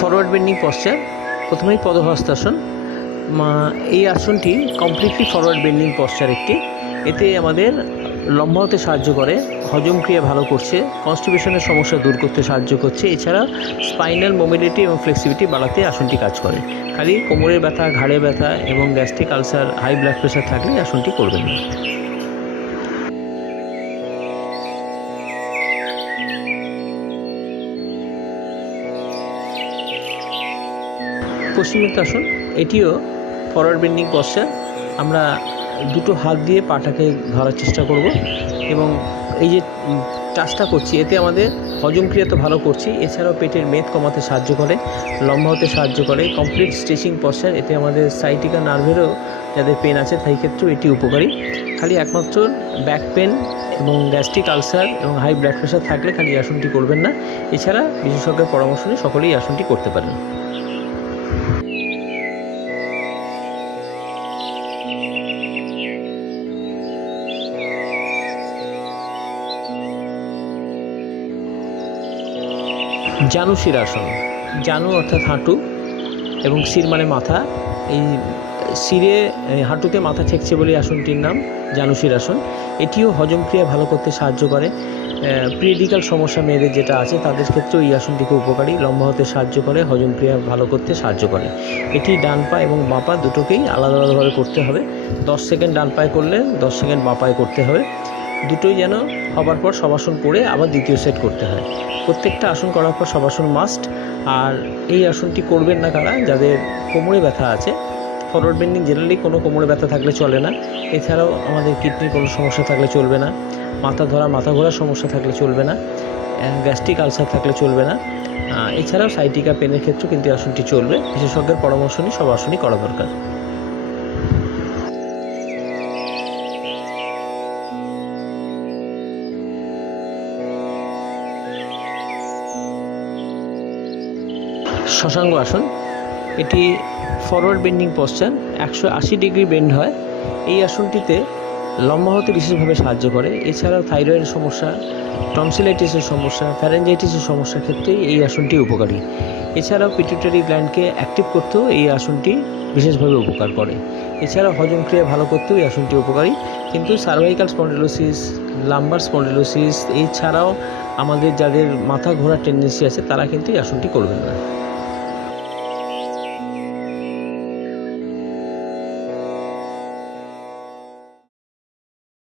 Forward bending posture. প্রথমেই পদহস্তাসন। এই আসনটি কমপ্লিটলি ফরওয়ার্ড বেন্ডিং পশ্চার একটি। এতে আমাদের লম্বা হতে সাহায্য করে, হজম ক্রিয়া ভালো করছে, কনস্টিপেশনের সমস্যা দূর করতে সাহায্য করছে। এছাড়া স্পাইনাল মোবিলিটি এবং ফ্লেক্সিবিলিটি বাড়াতে আসনটি কাজ করে। খালি কোমরের ব্যথা, ঘাড়ে ব্যথা এবং gastric ulcer, high blood pressure থাকলে আসনটি করবেন না। পশ্চিমোত্তাসন, এটিও ফরওয়ার্ড বেন্ডিং পশ্চার। আমরা দুটো হাত দিয়ে পাটাকে ধরার চেষ্টা করব এবং এই যে টাচটা করছি এতে আমাদের হজম ক্রিয়া তো ভালো করছি, এছাড়াও পেটের মেদ কমাতে সাহায্য করে, লম্বা হতে সাহায্য করে। Complete stretching posture. এতে আমাদের সাইটিকা নার্ভেরও যাদের পেন আছে তাই ক্ষেত্রেও এটি উপকারী। খালি একমাত্র ব্যাক পেন এবং গ্যাস্ট্রিক আলসার এবং হাই ব্লাড প্রেশার থাকলে খালি আসনটি করবেন না। এছাড়া বিশেষজ্ঞের পরামর্শ নিয়ে সকলেই আসনটি করতে পারেন। জানু শিরাসন। জানু অর্থাৎ হাঁটু এবং শির মানে মাথা। এই শিরে হাঁটুতে মাথা ঠেকছে বলে আসনটির নাম জানু শিরাসন। এটিও হজম ক্রিয়া ভালো করতে সাহায্য করে। পিরিয়ডিক্যাল সমস্যা মেয়েদের যেটা আছে তাদের ক্ষেত্রেও এই আসনটিকে উপকারী, লম্বা হতে সাহায্য করে, হজম ক্রিয়া ভালো করতে সাহায্য করে। এটি ডান পা এবং বাঁ পা দুটোকেই আলাদা আলাদাভাবে করতে হবে। 10 সেকেন্ড ডান পায়ে করলে 10 সেকেন্ড বাঁ পায়ে করতে হবে। দুটোই যেন হবার পর শবাসন করে আবার দ্বিতীয় সেট করতে হয়। প্রত্যেকটা আসন করার পর শবাসন মাস্ট। আর এই আসনটি করবেন না কারা, যাদের কোমরে ব্যথা আছে। ফরওয়ার্ড বেন্ডিং জেনারেলি কোনো কোমরে ব্যথা থাকলে চলে না। এছাড়াও আমাদের কিডনির কোনো সমস্যা থাকলে চলবে না, মাথা ধরা মাথা ঘোরার সমস্যা থাকলে চলবে না, গ্যাস্ট্রিক আলসার থাকলে চলবে না। এছাড়াও সাইটিকা পেনের ক্ষেত্রেও কিন্তু আসনটি চলবে। বিশেষজ্ঞের পরামর্শ নিয়ে সব আসনই করা দরকার। শশাঙ্গ আসন। এটি forward bending posture. 180 degree bend হয়। এই আসনটিতে লম্বা হতে বিশেষভাবে সাহায্য করে। এছাড়াও থাইরয়েডের সমস্যা, টনসিলাইটিসের সমস্যা, ফ্যারেঞ্জাইটিসের সমস্যার ক্ষেত্রে এই আসনটি উপকারী। এছাড়াও পিটুইটারি গ্ল্যান্ডকে অ্যাক্টিভ করতেও এই আসনটি বিশেষভাবে উপকার করে। এছাড়াও হজম ক্রিয়া ভালো করতেও এই আসনটি উপকারী। কিন্তু সার্ভাইকাল স্পন্ডিলোসিস, লাম্বার স্পন্ডিলোসিস, এছাড়াও আমাদের যাদের মাথা ঘোরার টেন্ডেন্সি আছে তারা কিন্তু এই আসনটি করবেন না।